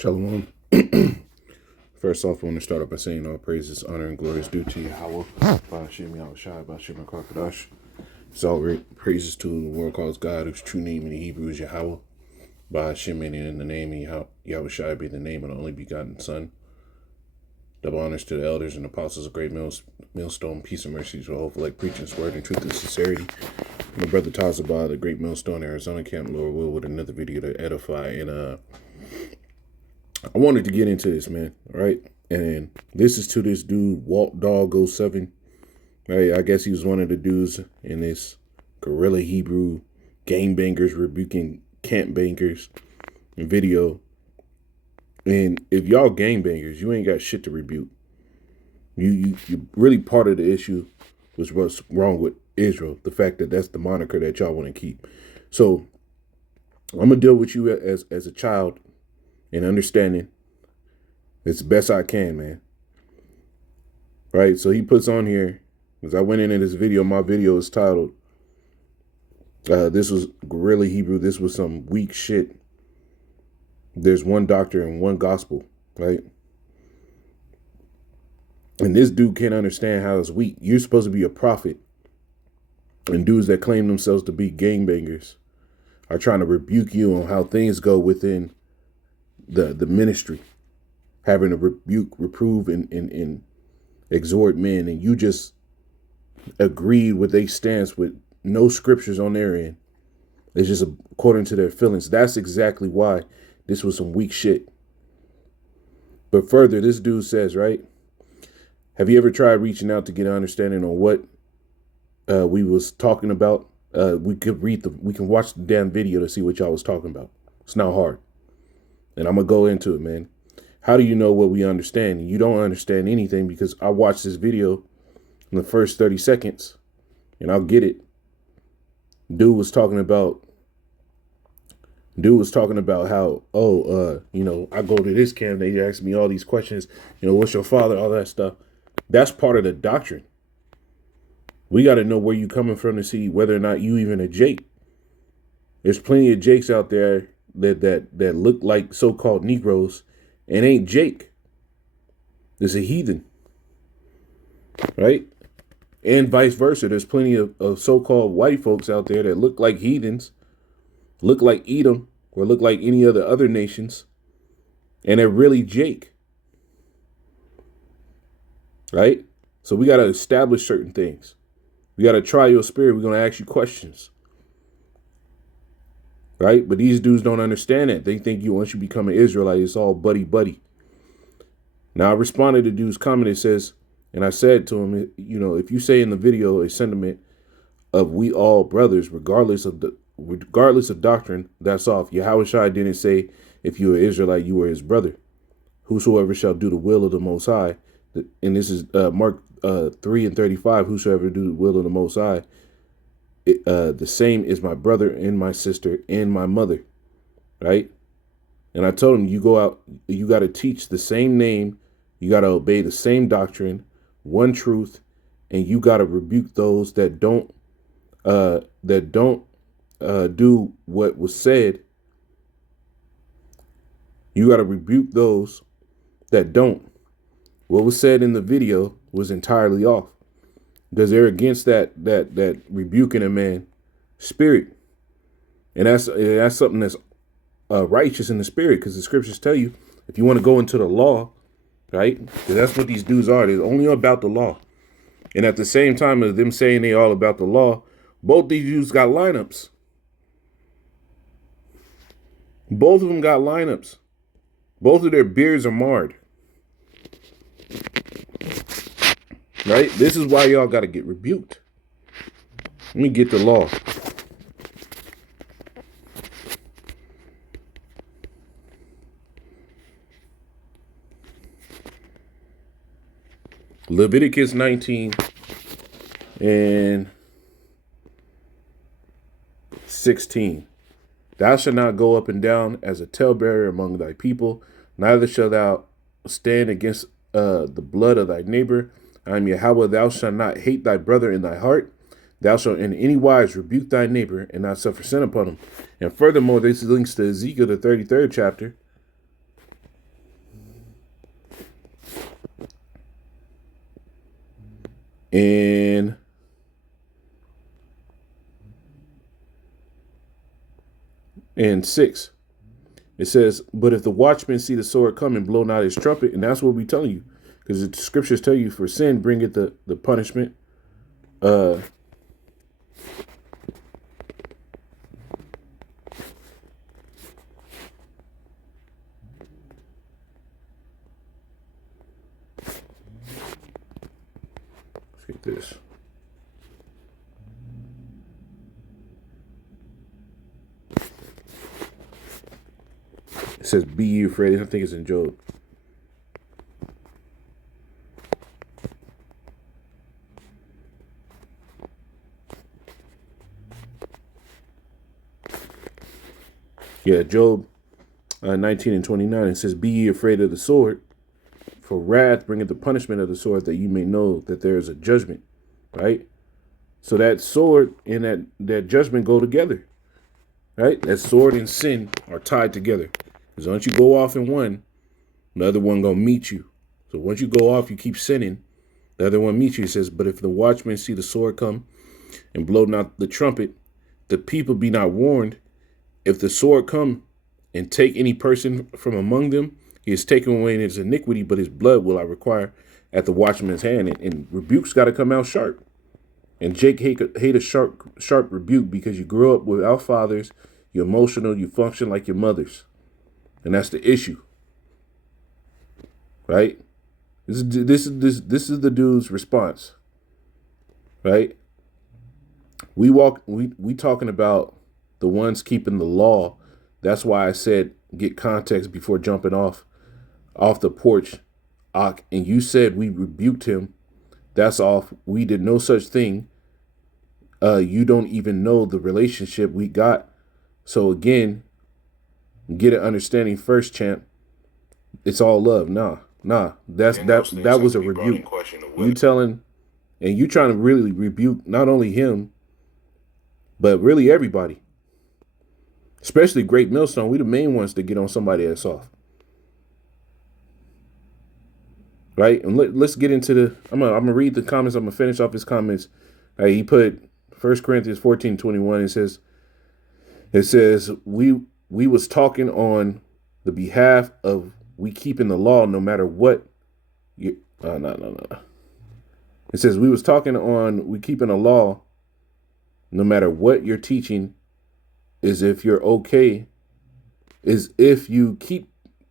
Shalom. First off, I want to start off by saying all praises, honor, and glory is due to Yahweh. Ba'ashem Yahushai, Ba'ashem HaKadosh. It's all praises to the world calls God, whose true name in the Hebrew is Yahweh. Ba'ashem, meaning in the name of Yahushai be the name of the only begotten Son. Double honors to the elders and apostles of Great Millstone, peace and mercy to all like preaching His word in truth and sincerity. My brother Tazabah, the Great Millstone, Arizona Camp, Lord will, with another video to edify. And I wanted to get into this, man, all right? And this is to this dude, waltdog07, right? I guess he was one of the dudes in this guerrilla Hebrew gangbangers rebuking camp bangers video. And if y'all gangbangers, you ain't got shit to rebuke. You really part of the issue was what's wrong with Israel, the fact that that's the moniker that y'all want to keep. So I'm gonna deal with you as a child and understanding it's the best I can, man. Right? So he puts on here, as I went into this video, my video is titled, this was guerrilla Hebrew, this was some weak shit. There's one doctor and one gospel, right? And this dude can't understand how it's weak. You're supposed to be a prophet. And dudes that claim themselves to be gangbangers are trying to rebuke you on how things go within the ministry. Having to rebuke, reprove, and exhort men. And you just agreed with their stance with no scriptures on their end. It's just according to their feelings. That's exactly why this was some weak shit. But further, this dude says, right? Have you ever tried reaching out to get an understanding on what we was talking about? We can watch the damn video to see what y'all was talking about. It's not hard. And I'm going to go into it, man. How do you know what we understand? You don't understand anything because I watched this video in the first 30 seconds and I'll get it. Dude was talking about how, I go to this camp, they ask me all these questions, what's your father, all that stuff. That's part of the doctrine. We got to know where you coming from to see whether or not you even a Jake. There's plenty of Jakes out there that look like so-called Negroes and ain't Jake. There's a heathen, right? And vice versa. There's plenty of so-called white folks out there that look like heathens, look like Edom, or look like any other nations, and they're really Jake, right? So we got to establish certain things. We got to try your spirit. We're going to ask you questions, right? But these dudes don't understand that. They think once you become an Israelite, it's all buddy. Now, I responded to dude's comment. It says, and I said to him, if you say in the video a sentiment of we all brothers, regardless of doctrine, that's off. Yahushua didn't say if you are Israelite, you are his brother. Whosoever shall do the will of the Most High. And this is Mark 3:35. Whosoever do the will of the Most High, the same is my brother and my sister and my mother. Right? And I told him, you go out, you got to teach the same name. You got to obey the same doctrine, one truth, and you got to rebuke those that don't do what was said. You got to rebuke those that don't. What was said in the video was entirely off because they're against that rebuking a man spirit. And that's something that's righteous in the spirit, because the scriptures tell you if you want to go into the law, right? Because that's what these dudes are. They're only about the law. And at the same time as them saying they all about the law, both these dudes got lineups. Both of them got lineups. Both of their beards are marred. Right? This is why y'all got to get rebuked. Let me get the law. Leviticus 19 and 16. Thou shalt not go up and down as a talebearer among thy people, neither shalt thou stand against the blood of thy neighbor. I am Yahweh. Thou shalt not hate thy brother in thy heart. Thou shalt in any wise rebuke thy neighbor and not suffer sin upon him. And furthermore, this links to Ezekiel, the 33rd chapter, And and 6, it says, but if the watchman see the sword come and blow not his trumpet, and that's what we telling you, because the scriptures tell you for sin bringeth the punishment. Let's get this. It says, be ye afraid. I think it's in Job. Yeah, Job 19 and 29. It says, be ye afraid of the sword, for wrath bringeth the punishment of the sword, that you may know that there is a judgment. Right? So that sword and that judgment go together. Right? That sword and sin are tied together. Because once you go off in one, the other one gonna meet you. So once you go off, you keep sinning, the other one meets you. It says, but if the watchmen see the sword come and blow not the trumpet, the people be not warned. If the sword come and take any person from among them, he is taken away in his iniquity, but his blood will I require at the watchman's hand. And rebuke's got to come out sharp. And Jake hate a sharp rebuke, because you grew up without fathers, you're emotional, you function like your mothers. And that's the issue. Right? This is the dude's response. Right? We talking about the ones keeping the law. That's why I said get context before jumping off the porch. And you said we rebuked him. That's off. We did no such thing. You don't even know the relationship we got. So again, get an understanding first, champ. It's all love. Nah. That was a rebuke. You telling, and you trying to really rebuke not only him, but really everybody. Especially Great Millstone. We the main ones to get on somebody that's off. Right? And let's get into the, I'm gonna read the comments. I'm gonna finish off his comments. He put 1 Corinthians 14:21. It says we was talking on the behalf of we keeping the law no matter what. No. It says we was talking on we keeping the law no matter what you're teaching. Is if you're okay. Is if you keep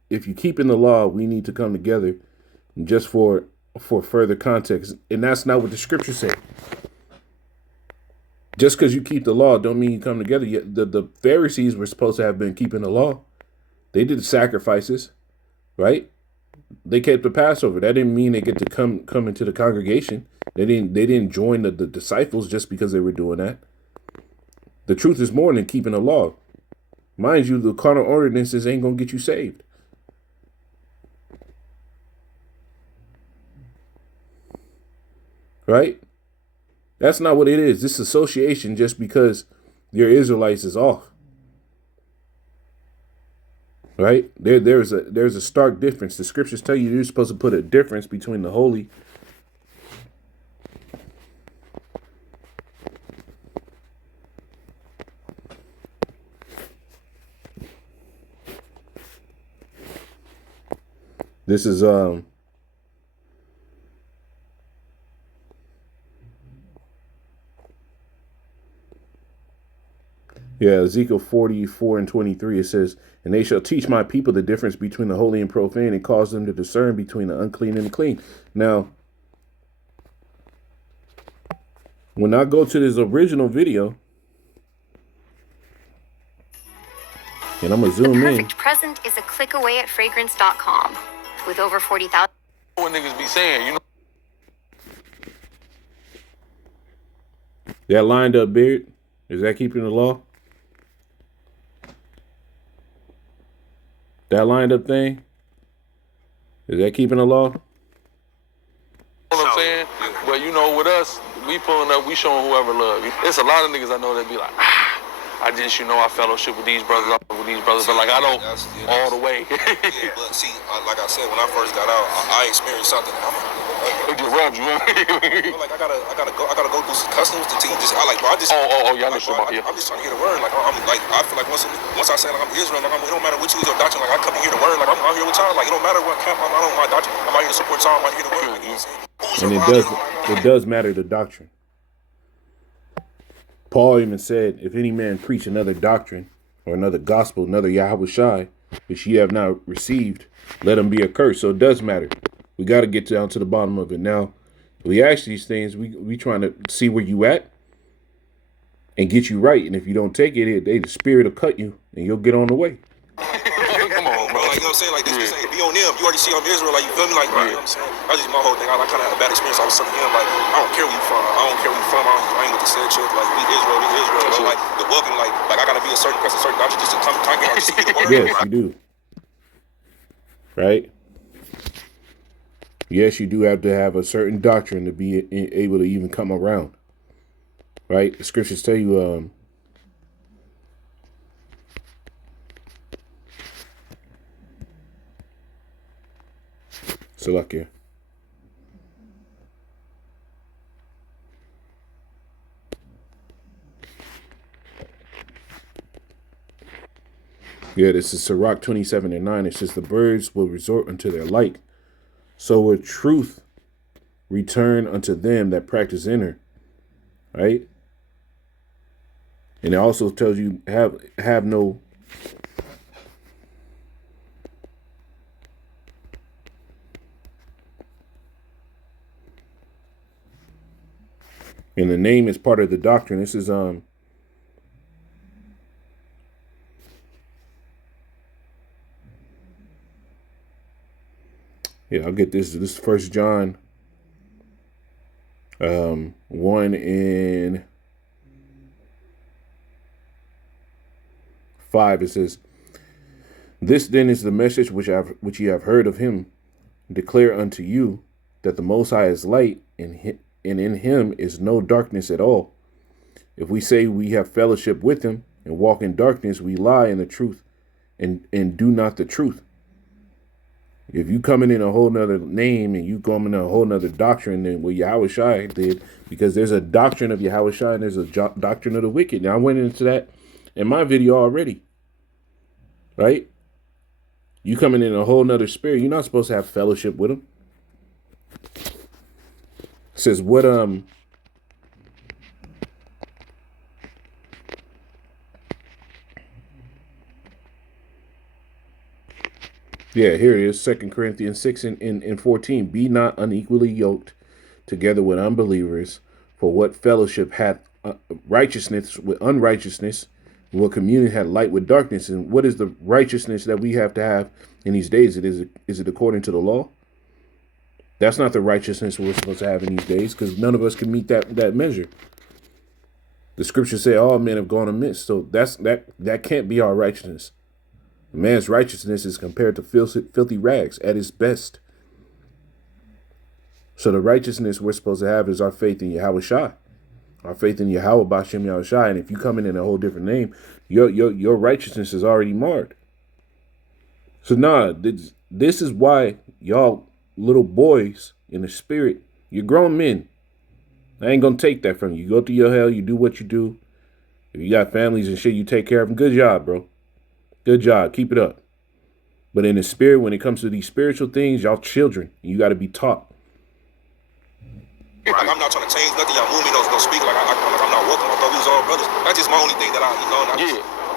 in the law, we need to come together. Just for further context, and that's not what the scriptures say. Just because you keep the law don't mean you come together. The Pharisees were supposed to have been keeping the law. They did sacrifices, right? They kept the Passover. That didn't mean they get to come into the congregation. They didn't join the disciples just because they were doing that. The truth is more than keeping the law. Mind you, the carnal ordinances ain't gonna get you saved. Right? That's not what it is. This association just because your Israelites is off. Right? There's a stark difference. The scriptures tell you you're supposed to put a difference between the holy. This is Ezekiel 44:23, it says, and they shall teach my people the difference between the holy and profane, and cause them to discern between the unclean and the clean. Now, when I go to this original video, and I'm going to zoom in. The perfect present is a click away at fragrance.com. With over 40,000. What niggas be saying, you know? That lined up beard, is that keeping the law? That lined up thing, is that keeping the law? You know what I'm saying? But you know, with us, we pulling up, we showing whoever love. It's a lot of niggas I know that be like, I just, I fellowship with these brothers, but like I don't all the way. Yeah, but see, like I said, when I first got out, I experienced something. They just robbed you. Like I gotta go through some customs to teach this. Bro, I just. Yeah, I know about yeah. I'm just trying to hear the word. Like I feel like once I say like I'm Israel, like it don't matter what you is your doctrine. Like I come and hear the word. Like I'm out here with y'all. Like it don't matter what camp I'm on my doctrine. I'm out here to support y'all. I'm out here to hear the word. Like, you know what I'm saying? And it does matter the doctrine. Paul even said, if any man preach another doctrine or another gospel, another Yahweh Shai, which ye have not received, let him be accursed. So it does matter. We got to get down to the bottom of it. Now, we ask these things, we trying to see where you at and get you right. And if you don't take it, the spirit will cut you and you'll get on the way. Come on, bro. Like, you know what I'm saying? Like, this ain't be on them. You already see I'm Israel. Like, you feel me? Like, you know what I'm saying? That's just my whole thing. I kind of had a bad experience. I was telling him, like, I don't care where you from. I ain't with the said shit. Like, we Israel. Bro. Like, the welcome, like I gotta be a certain person, certain doctrine just to come and get our word. Yes, you do. Right? Yes, you do have to have a certain doctrine to be able to even come around. Right? The scriptures tell you, Salakia. Yeah, this is Sirach 27:9. It says, the birds will resort unto their light. So will truth return unto them that practice in her. Right? And it also tells you have no and the name is part of the doctrine. This is yeah, I'll get this. This is 1 John 1 and 5. It says, this then is the message which ye have heard of him, declare unto you that the Most High is light, and in him is no darkness at all. If we say we have fellowship with him and walk in darkness, we lie in the truth and do not the truth. If you coming in a whole nother name and you coming in a whole nother doctrine than what Yahweh Shai did, because there's a doctrine of Yahweh Shai and there's a doctrine of the wicked. Now, I went into that in my video already, right? You coming in a whole nother spirit. You're not supposed to have fellowship with them. It says what, yeah, here it is, 2 Corinthians 6 and 14. Be not unequally yoked together with unbelievers, for what fellowship hath righteousness with unrighteousness, and what communion hath light with darkness? And what is the righteousness that we have to have in these days? Is it according to the law? That's not the righteousness we're supposed to have in these days, because none of us can meet that measure. The scriptures say all men have gone amiss, so that can't be our righteousness. A man's righteousness is compared to filthy rags at his best. So the righteousness we're supposed to have is our faith in Yahweh Shai, our faith in Yahweh Bashem Yahweh Shai. And if you come in a whole different name, your righteousness is already marred. So this is why y'all little boys in the spirit, you're grown men. I ain't gonna take that from you. You go through your hell, you do what you do. If you got families and shit, you take care of them. Good job, bro. Good job. Keep it up. But in the spirit, when it comes to these spiritual things, y'all children. You got to be taught. Like, I'm not trying to change nothing. Y'all move me, don't speak. Like, I'm not welcome. I thought we was all brothers. That's just my only thing that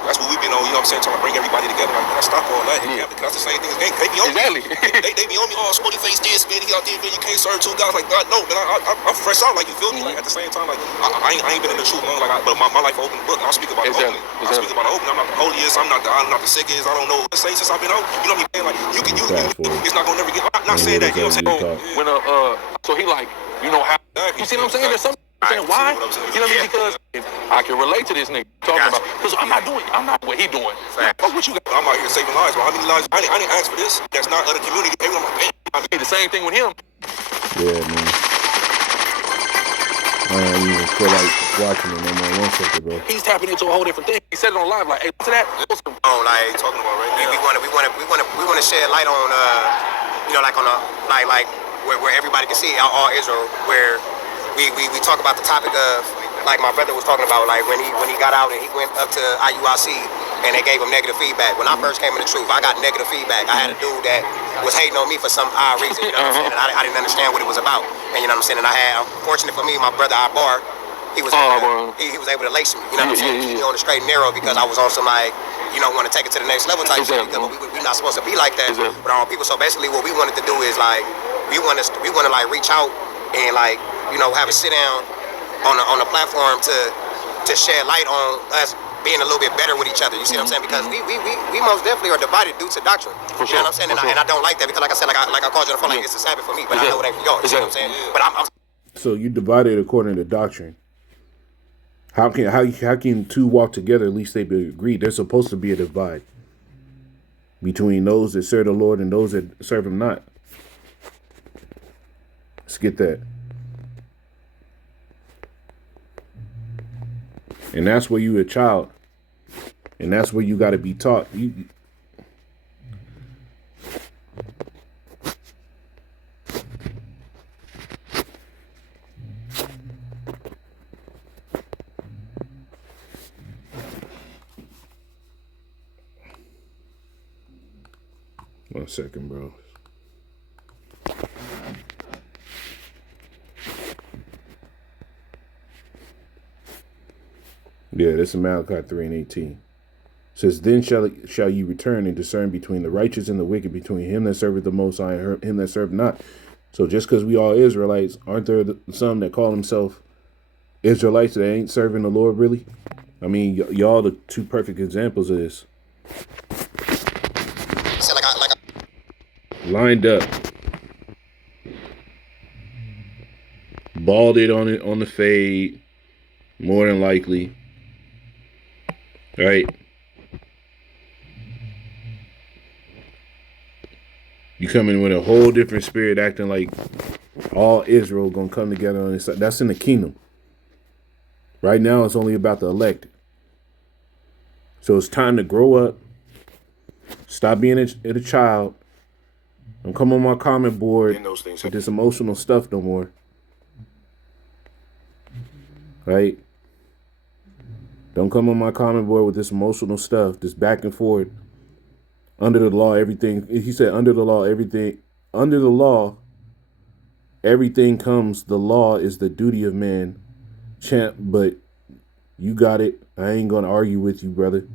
that's what we've been on, you know what I'm saying, trying to bring everybody together. Like, man, I stop all that. Yeah. That's the same thing as they be on me. They be on me, sporty face this, man, he out there, man, you can't serve two guys. Like, God, no, man, I'm fresh out, like, you feel me? Like, at the same time, like, I ain't been in the truth long, like, but my life open book, and I'll speak about it openly. I speak about it openly. I'm not the holiest, I'm not the sickest, I don't know what to say since I've been out. You know what I'm saying? Like, you it's not gonna never get, I'm not saying that, you know what I'm saying? When, so he like, you know how, you see what I'm saying? There's something. Saying why? You know what I mean? Because I can relate to this nigga talking about. Because I'm not what he doing. Fuck what you got. I'm out here saving lives, bro. How many lives? I didn't ask for this. That's not other community. Everyone, I'm like, I mean, the same thing with him. Yeah, man. I don't even feel like watching it no more. 1 second, bro. He's tapping into a whole different thing. He said it on live, like, hey, listen to that. Oh, like talking about right now. We want to shed light on, you know, like on a like where everybody can see all Israel, where we talk about the topic of, like my brother was talking about, like when he got out and he went up to IUIC and they gave him negative feedback. When I first came in the truth, I got negative feedback. I had a dude that was hating on me for some odd reason, you know what I'm saying? And I didn't understand what it was about. And you know what I'm saying? And I had, fortunate for me, my brother Ibar, he was able to lace me, you know what I'm saying? Keep me on the straight and narrow because I was on some like, you know, want to take it to the next level type shit, because we're not supposed to be like that. But people, so basically what we wanted to do is like, we want to like reach out and like, you know, have a sit down on the platform to shed light on us being a little bit better with each other. You see what I'm saying? Because we most definitely are divided due to doctrine. You know what I'm saying? And I don't like that because, like I said, like I called you on the phone, like it's a Sabbath for me, but I know it ain't for y'all. You see what I'm saying? But I'm so you divided according to doctrine. How can two walk together? At least they be agreed. There's supposed to be a divide between those that serve the Lord and those that serve Him not. Let's get that. And that's where you a child. And that's where you got to be taught. One second, bro. Yeah, this is Malachi 3:18. It says, then shall you return and discern between the righteous and the wicked, between him that serveth the Most High and him that serveth not. So just because we all Israelites, aren't there some that call themselves Israelites that ain't serving the Lord really? I mean, y'all the two perfect examples of this. Lined up. Balded on the fade, more than likely. Right? You come in with a whole different spirit, acting like all Israel gonna come together on this. That's in the kingdom. Right now, it's only about the elect. So it's time to grow up. Stop being a child. Don't come on my comment board with this emotional stuff no more. Right? Don't come on my comment board with this emotional stuff, this back and forth. Under the law, everything. He said, under the law, everything. Under the law, everything comes. The law is the duty of man. Champ, but you got it. I ain't going to argue with you, brother.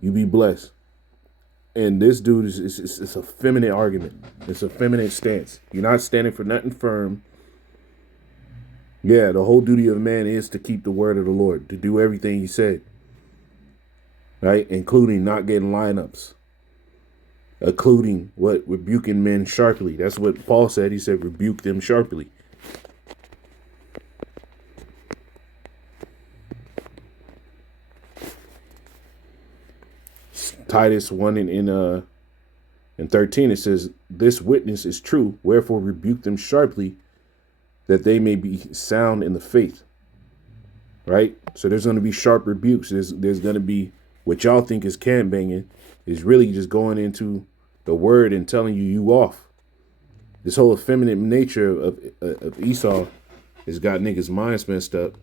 You be blessed. And this dude is a feminine argument. It's a feminine stance. You're not standing for nothing firm. Yeah, the whole duty of man is to keep the word of the Lord, to do everything He said. Right? Including not getting lineups. Including what? Rebuking men sharply. That's what Paul said. He said, rebuke them sharply. Titus 1 and 13, it says, this witness is true, wherefore rebuke them sharply, that they may be sound in the faith. Right? So there's going to be sharp rebukes. There's going to be what y'all think is can banging is really just going into the word and telling you off. This whole effeminate nature of Esau has got niggas' minds messed up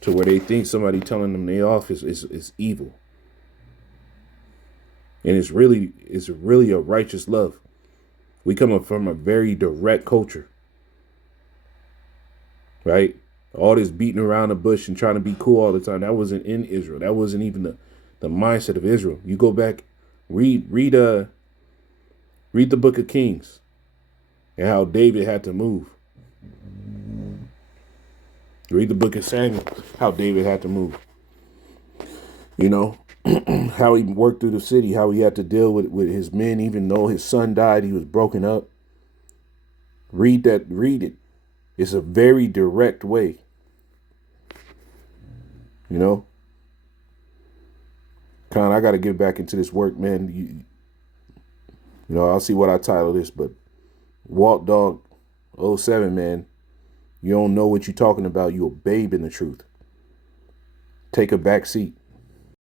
to where they think somebody telling them they off is evil. And it's really a righteous love. We come up from a very direct culture. Right? All this beating around the bush and trying to be cool all the time. That wasn't in Israel. That wasn't even the mindset of Israel. You go back, read the book of Kings and how David had to move. Read the book of Samuel, how David had to move. You know, how he worked through the city, how he had to deal with his men, even though his son died, he was broken up. Read it. It's a very direct way. You know? Con, I got to get back into this work, man. You know, I'll see what I title this, but waltdog07, man. You don't know what you're talking about. You're a babe in the truth. Take a back seat.